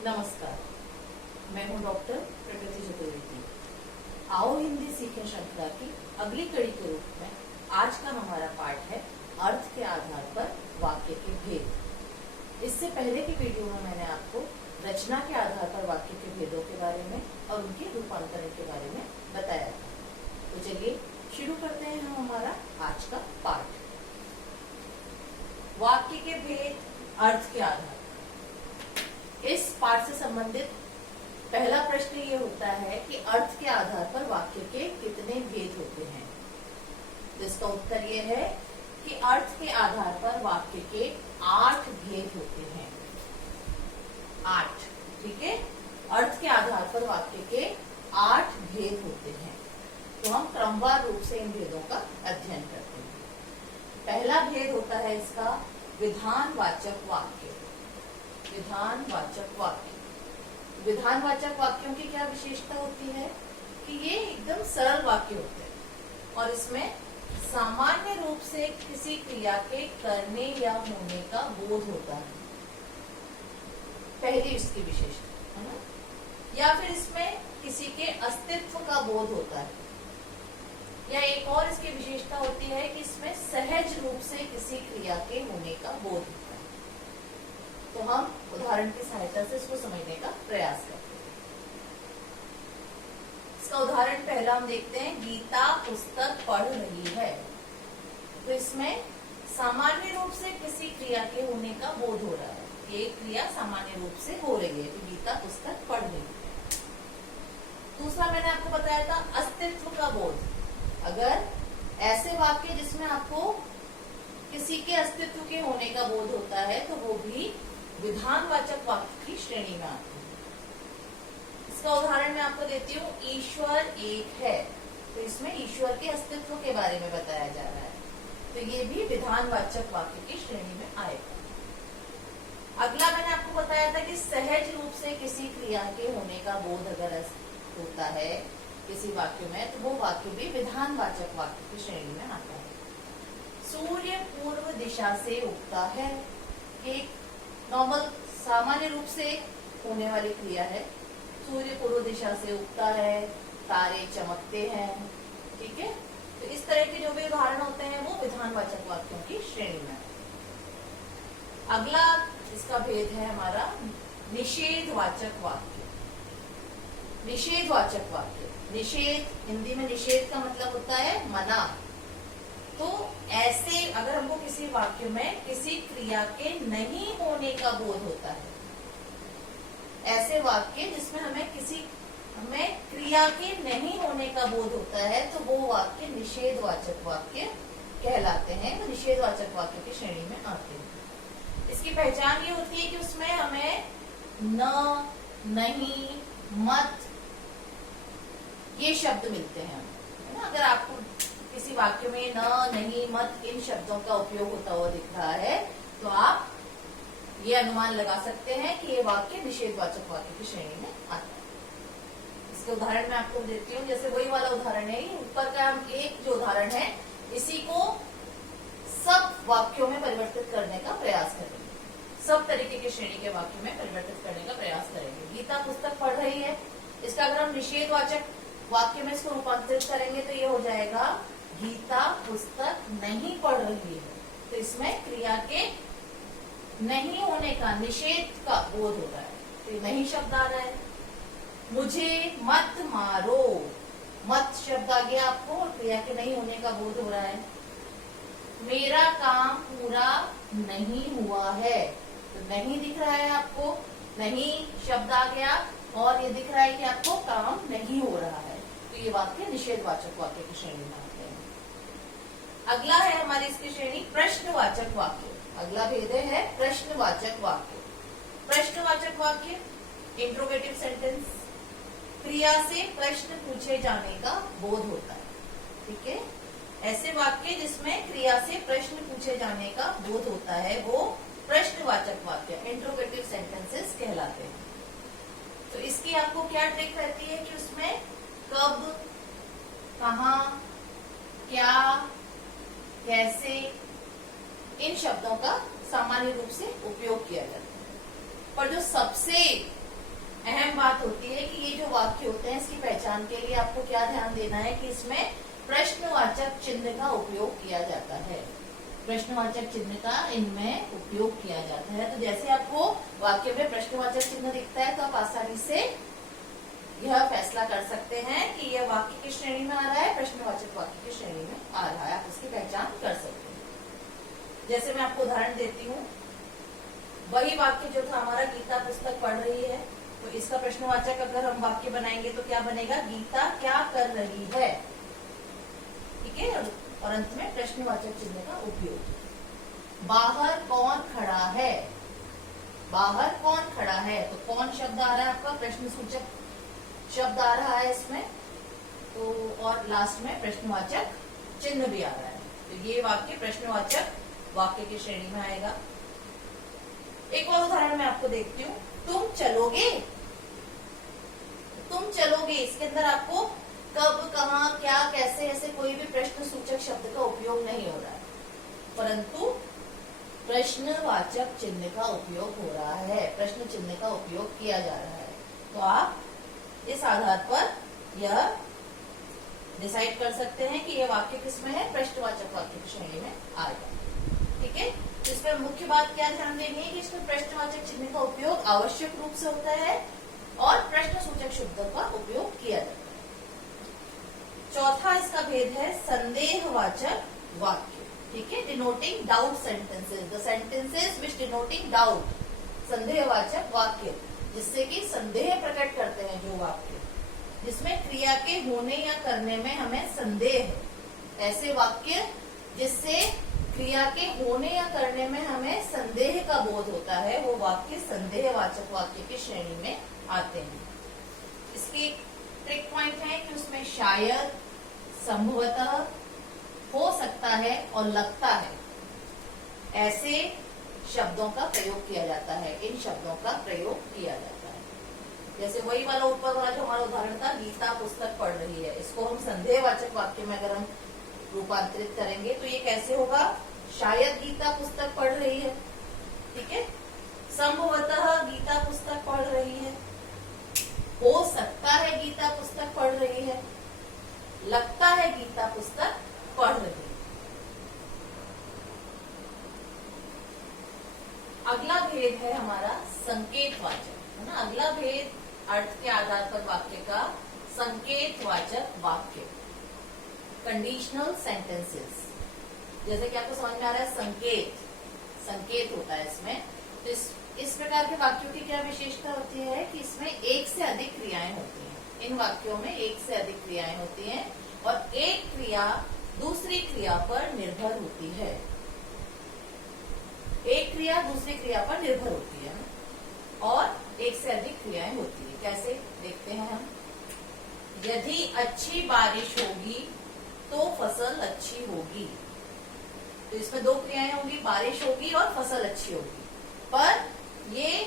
नमस्कार, मैं हूं डॉक्टर प्रकृति चतुर्वेदी। आओ हिंदी सीखें श्रृंखला की अगली कड़ी के रूप में आज का हमारा पाठ है अर्थ के आधार पर वाक्य के भेद। इससे पहले की वीडियो में मैंने आपको रचना के आधार पर वाक्य के भेदों के बारे में और उनके रूपांतरण के बारे में बताया था। तो चलिए शुरू करते हैं हम हमारा आज का पाठ। वाक्य के भेद, अर्थ के आधार। इस पाठ से संबंधित पहला प्रश्न ये होता है कि अर्थ के आधार पर वाक्य के कितने भेद होते हैं। तो इसका उत्तर ये है कि अर्थ के आधार पर वाक्य के 8 भेद होते हैं। 8, ठीक है। अर्थ के आधार पर वाक्य के 8 भेद होते हैं। तो हम क्रमवार रूप से इन भेदों का अध्ययन करते हैं। पहला भेद होता है इसका विधानवाचक वाक्य। विधानवाचक वाक्य, विधानवाचक वाक्यों की क्या विशेषता होती है कि ये एकदम सरल वाक्य होते हैं और इसमें सामान्य रूप से किसी क्रिया के करने या होने का बोध होता है। पहली इसकी विशेषता है ना। या फिर इसमें किसी के अस्तित्व का बोध होता है। या एक और इसकी विशेषता होती है कि इसमें सहज रूप से किसी क्रिया के होने का बोध होता है। तो हम उदाहरण की सहायता से इसको समझने का प्रयास करते हैं। इसका उदाहरण पहला हम देखते हैं, गीता पुस्तक पढ़ रही है। तो इसमें सामान्य रूप से किसी क्रिया के होने का बोध हो रहा है। ये क्रिया सामान्य रूप से हो रही है, तो गीता पुस्तक पढ़ रही है। दूसरा मैंने आपको बताया था अस्तित्व का बोध। अगर ऐसे वाक्य जिसमें आपको किसी के अस्तित्व के होने का बोध होता है तो वो भी विधानवाचक वाक्य की श्रेणी में आते हैं। इसका उदाहरण मैं आपको देती हूँ, ईश्वर एक है। तो इसमें ईश्वर के अस्तित्व के बारे में बताया जा रहा है, तो ये भी विधानवाचक वाक्य की श्रेणी में आएगा। अगला मैंने आपको बताया था कि सहज रूप से किसी क्रिया के होने का बोध अगर होता है किसी वाक्य में, तो वो वाक्य भी विधानवाचक वाक्य की श्रेणी में आता है। सूर्य पूर्व दिशा से उगता है, एक नॉर्मल सामान्य रूप से होने वाली क्रिया है। सूर्य पूर्व दिशा से उगता है, तारे चमकते हैं, ठीक है। तो इस तरह के जो भी उदाहरण होते हैं वो विधानवाचक वाक्यों की श्रेणी में। अगला इसका भेद है हमारा निषेधवाचक वाक्य। निषेधवाचक वाक्य, निषेध हिंदी में निषेध का मतलब होता है मना। तो ऐसे अगर हमको किसी वाक्य में किसी क्रिया के नहीं होने का बोध होता है, ऐसे वाक्य जिसमें हमें क्रिया के नहीं होने का बोध होता है, तो वो वाक्य निषेधवाचक वाक्य कहलाते हैं। वो निषेधवाचक वाक्य की श्रेणी में आते हैं। इसकी पहचान ये होती है कि उसमें हमें न, नहीं, मत ये शब्द मिलते हैं, है ना। अगर आपको किसी वाक्य में न, नहीं, मत इन शब्दों का उपयोग होता हुआ दिख रहा है, तो आप ये अनुमान लगा सकते हैं कि ये वाक्य निषेधवाचक वाक्य की श्रेणी में आता है। इसके उदाहरण मैं आपको देती हूँ। जैसे वही वाला उदाहरण है, ऊपर का हम एक जो उदाहरण है इसी को सब वाक्यों में परिवर्तित करने का प्रयास करेंगे। सब तरीके के श्रेणी के वाक्यों में परिवर्तित करने का प्रयास करेंगे। गीता पुस्तक पढ़ रही है, इसका अगर हम निषेधवाचक वाक्य में इसको रूपांतरित करेंगे तो ये हो जाएगा गीता पुस्तक नहीं पढ़ रही है। तो इसमें क्रिया के नहीं होने का, निषेध का बोध हो रहा है, तो नहीं शब्द आ रहा है। मुझे मत मारो, मत शब्द आ गया आपको और क्रिया के नहीं होने का बोध हो रहा है। मेरा काम पूरा नहीं हुआ है, तो नहीं दिख रहा है आपको, नहीं शब्द आ गया और ये दिख रहा है कि आपको काम नहीं हो रहा है। तो ये वाक्य निषेधवाचक वाक्य की श्रेणी में आते हैं। अगला है हमारी इसकी श्रेणी प्रश्नवाचक वाक्य। अगला भेद है प्रश्नवाचक वाक्य। प्रश्नवाचक वाक्य, इंट्रोगेटिव सेंटेंस, क्रिया से प्रश्न पूछे जाने का बोध होता है, ठीक है। ऐसे वाक्य जिसमें क्रिया से प्रश्न पूछे जाने का बोध होता है वो प्रश्नवाचक वाक्य, इंट्रोगेटिव सेंटेंसेस कहलाते हैं। तो इसकी आपको क्या ट्रिक रहती है कि उसमें कब, कहाँ, क्या, कैसे इन शब्दों का सामान्य रूप से उपयोग किया जाता है। पर जो सबसे अहम बात होती है कि ये जो वाक्य होते हैं इसकी पहचान के लिए आपको क्या ध्यान देना है कि इसमें प्रश्नवाचक चिन्ह का उपयोग किया जाता है। प्रश्नवाचक चिन्ह का इनमें उपयोग किया जाता है। तो जैसे आपको वाक्य में प्रश्नवाचक चिन्ह दिखता है तो आप आसानी से यह फैसला कर सकते हैं कि यह वाक्य की श्रेणी में आ रहा है, प्रश्नवाचक वाक्य की श्रेणी में आ रहा है। आप इसकी पहचान कर सकते हैं। जैसे मैं आपको उदाहरण देती हूँ, वही वाक्य जो था हमारा, गीता पुस्तक पढ़ रही है, तो इसका प्रश्नवाचक अगर हम वाक्य बनाएंगे तो क्या बनेगा, गीता क्या कर रही है। ठीक है, और अंत में प्रश्नवाचक चिन्ह का उपयोग। बाहर कौन खड़ा है, बाहर कौन खड़ा है, तो कौन शब्द आ रहा है आपका, प्रश्न सूचक शब्द आ रहा है इसमें, तो और लास्ट में प्रश्नवाचक चिन्ह भी आ रहा है, तो ये वाक्य प्रश्नवाचक वाक्य की श्रेणी में आएगा। एक और उदाहरण मैं आपको देखती हूँ, तुम चलोगे, तुम चलोगे, इसके अंदर आपको कब, कहाँ, क्या, कैसे, ऐसे कोई भी प्रश्न सूचक शब्द का उपयोग नहीं हो रहा है, परंतु प्रश्नवाचक चिन्ह का उपयोग हो रहा है, प्रश्न चिन्ह का उपयोग किया जा रहा है। तो आप इस आधार पर यह डिसाइड कर सकते हैं कि यह वाक्य किसमें है, प्रश्नवाचक वाक्य की श्रेणी में आएगा। ठीक है, तो इसमें मुख्य बात क्या ध्यान देनी है कि इसमें प्रश्नवाचक चिन्ह का उपयोग आवश्यक रूप से होता है और प्रश्न सूचक शब्दों का उपयोग किया जाता है। चौथा इसका भेद है संदेहवाचक वाक्य। ठीक है, denoting doubt sentences, the sentences which denoting doubt, संदेहवाचक वाक्य जिससे कि संदेह प्रकट करते हैं, जो वाक्य जिसमें क्रिया के होने या करने में हमें संदेह है, ऐसे वाक्य जिससे क्रिया के होने या करने में हमें संदेह का बोध होता है, वो वाक्य संदेहवाचक वाक्य की श्रेणी में आते हैं। इसकी ट्रिक पॉइंट है कि उसमें शायद, संभवतः, हो सकता है और लगता है, ऐसे शब्दों का प्रयोग किया जाता है, इन शब्दों का प्रयोग किया जाता है। जैसे वही वाला ऊपर वाला जो हमारा उदाहरण था, गीता पुस्तक पढ़ रही है, इसको हम संदेहवाचक वाक्य में अगर हम रूपांतरित करेंगे तो ये कैसे होगा, शायद गीता पुस्तक पढ़ रही है। ठीक है, संभवतः गीता पुस्तक पढ़ रही है, हो सकता है गीता पुस्तक पढ़ रही है, लगता है गीता पुस्तक पढ़ रही है। अगला भेद है हमारा संकेतवाचक, है ना। अगला भेद अर्थ के आधार पर वाक्य का संकेतवाचक वाक्य, कंडीशनल सेंटेंसेस। जैसे कि आपको समझ में आ रहा है, संकेत, संकेत होता है इसमें। तो इस प्रकार के वाक्यों की क्या विशेषता होती है कि इसमें एक से अधिक क्रियाएं होती हैं। इन वाक्यों में एक से अधिक क्रियाएं होती हैं और एक क्रिया दूसरी क्रिया पर निर्भर होती है, एक क्रिया दूसरी क्रिया पर निर्भर होती है और एक से अधिक क्रियाएं होती है। कैसे देखते हैं हम, यदि अच्छी बारिश होगी तो फसल अच्छी होगी। तो इसमें दो क्रियाएं होंगी, बारिश होगी और फसल अच्छी होगी, पर ये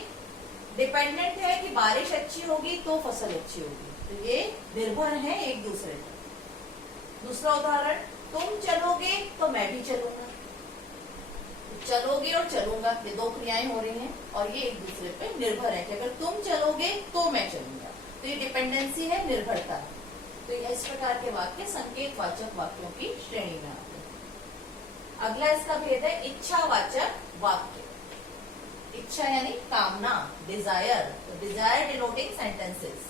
डिपेंडेंट है कि बारिश अच्छी होगी तो फसल अच्छी होगी, तो ये निर्भर है एक दूसरे पर। दूसरा उदाहरण, तुम चलोगे तो मैं भी चलूंगा। तो चलोगे और चलूंगा, ये दो क्रियाएं हो रही हैं और ये एक दूसरे पे निर्भर है कि अगर तुम चलोगे तो मैं चलूंगा, तो ये डिपेंडेंसी है, निर्भरता है। तो यह इस प्रकार के वाक्य संकेतवाचक वाक्यों की श्रेणी में आते हैं। अगला इसका भेद है इच्छावाचक वाक्य। इच्छा यानी कामना, डिजायर, तो डिजायर डिनोटिंग सेंटेंसेस,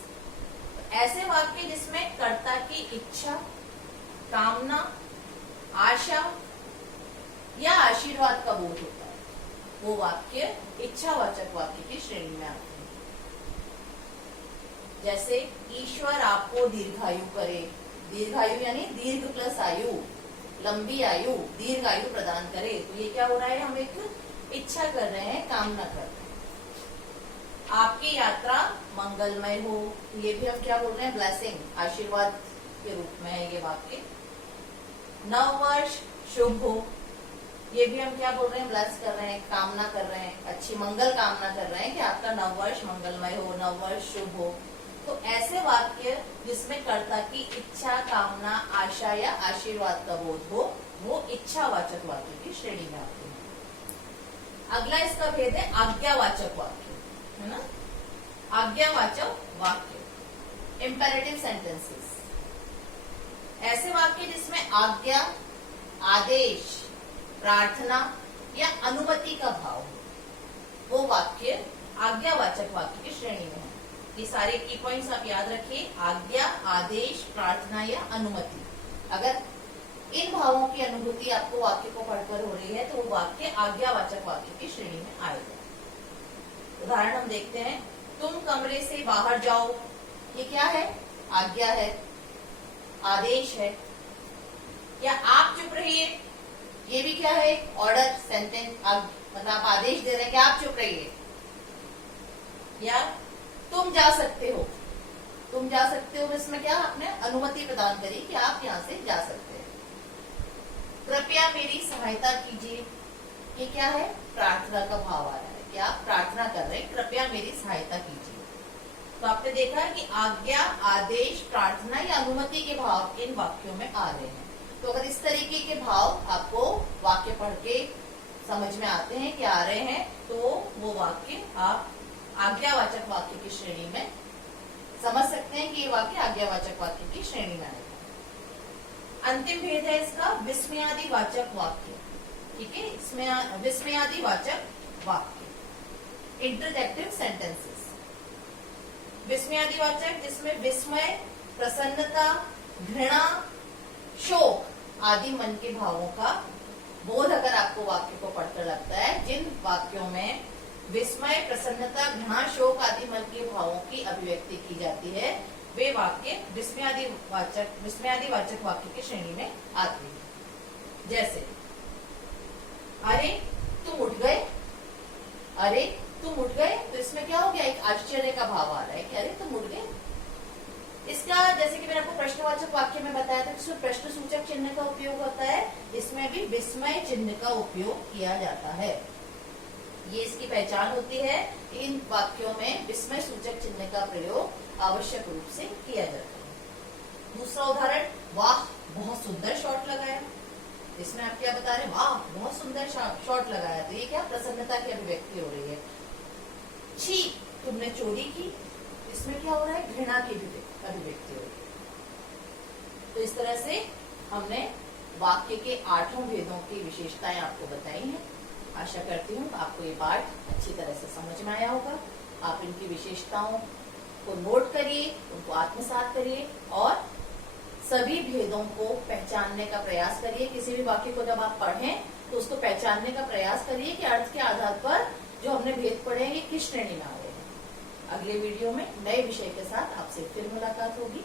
ऐसे वाक्य जिसमें कर्ता की इच्छा, कामना, आशा या आशीर्वाद का बोध होता है, वो वाक्य इच्छावाचक वाक्य की श्रेणी में आते हैं। जैसे ईश्वर आपको दीर्घायु करे, दीर्घायु यानी दीर्घ प्लस आयु, लंबी आयु, दीर्घ आयु प्रदान करे। तो ये क्या हो रहा है, हम एक इच्छा कर रहे हैं, कामना कर रहे हैं। आपकी यात्रा मंगलमय हो, ये भी हम क्या बोल रहे हैं, ब्लेसिंग, आशीर्वाद के रूप में है ये वाक्य। नव वर्ष शुभ हो, ये भी हम क्या बोल रहे हैं, ब्लेस कर रहे हैं, कामना कर रहे हैं, अच्छी मंगल कामना कर रहे हैं कि आपका नव वर्ष मंगलमय हो, नव वर्ष शुभ हो। तो ऐसे वाक्य जिसमें कर्ता की इच्छा, कामना, आशा या आशीर्वाद का बोध हो, वो इच्छावाचक वाक्य की श्रेणी में आते हैं। अगला इसका भेद है आज्ञावाचक वाक्य, है ना। आज्ञावाचक वाक्य, इंपेरेटिव सेंटेंसेस, ऐसे वाक्य जिसमें आज्ञा, आदेश, प्रार्थना या अनुमति का भाव हो, वो वाक्य आज्ञावाचक वाक्य की श्रेणी में है। ये सारे की पॉइंट्स आप याद रखिए, आज्ञा, आदेश, प्रार्थना या अनुमति। अगर इन भावों की अनुभूति आपको वाक्य को पढ़कर हो रही है तो वो वाक्य आज्ञावाचक वाक्य की श्रेणी में आएगा। उदाहरण हम देखते हैं, तुम कमरे से बाहर जाओ, ये क्या है? आज्ञा है, आदेश है। या आप चुप रहिए, ये भी क्या है? ऑर्डर, सेंटेंस, मतलब आप आदेश दे रहे हैं कि आप चुप रहिए। या तुम जा सकते हो, तुम जा सकते हो, इसमें क्या आपने अनुमति प्रदान करी कि आप यहाँ से जा सकते हैं। कृपया मेरी सहायता कीजिए, ये क्या है? प्रार्थना का भाव आ रहा है कि आप प्रार्थना कर रहे हैं, कृपया मेरी सहायता कीजिए। तो आपने देखा है कि आज्ञा, आदेश, प्रार्थना या अनुमति के भाव इन वाक्यों में आ रहे हैं। तो अगर इस तरीके के भाव आपको वाक्य पढ़ के समझ में आते हैं कि आ रहे हैं, तो वो वाक्य आप आज्ञावाचक वाक्य की श्रेणी में समझ सकते हैं कि ये वाक्य आज्ञावाचक वाक्य की श्रेणी में आएगा। अंतिम भेद है इसका विस्मयादिवाचक वाक्य। ठीक है, इसमें विस्मयादिवाचक वाक्य, इंटरजेक्टिव सेंटेंसेस। विस्मयादिवाचक जिसमें विस्मय, प्रसन्नता, घृणा, शोक आदि मन के भावों का बोध अगर आपको वाक्य को पढ़कर लगता है, जिन वाक्यों में विस्मय, प्रसन्नता, घृणा, शोक आदि मन के भावों की अभिव्यक्ति की जाती है, वे वाक्य विस्मयादिवाचक वाक्य की श्रेणी में आते हैं। जैसे अरे तुम उठ गए, अरे तुम उठ गए, तो इसमें क्या हो गया? एक आश्चर्य का भाव आ रहा है कि अरे तुम उठ गए। इसका जैसे कि मैंने आपको प्रश्नवाचक वाक्य में बताया था, इसमें प्रश्न सूचक चिन्ह का उपयोग होता है, इसमें भी विस्मय चिन्ह का उपयोग किया जाता है। ये इसकी पहचान होती है, इन वाक्यों में विस्मय सूचक चिन्ह का प्रयोग आवश्यक रूप से किया जाता है। दूसरा उदाहरण, वाह बहुत सुंदर शॉट लगाया। इसमें आप क्या बता रहे हैं? वाह बहुत सुंदर शॉट लगाया। तो ये क्या? प्रसन्नता की अभिव्यक्ति हो रही है। छी तुमने चोरी की, इसमें क्या हो रहा है? घृणा की अभिव्यक्ति हो रही है। तो इस तरह से हमने वाक्य के 8 भेदों की विशेषताएं आपको बताई हैं। आशा करती हूँ आपको ये पाठ अच्छी तरह से समझ में आया होगा। आप इनकी विशेषताओं को नोट करिए, उनको आत्मसात करिए और सभी भेदों को पहचानने का प्रयास करिए। किसी भी वाक्य को जब आप पढ़ें तो उसको पहचानने का प्रयास करिए कि अर्थ के आधार पर जो हमने भेद पढ़े हैं ये किस श्रेणी में आ रहे हैं। अगले वीडियो में नए विषय के साथ आपसे फिर मुलाकात होगी।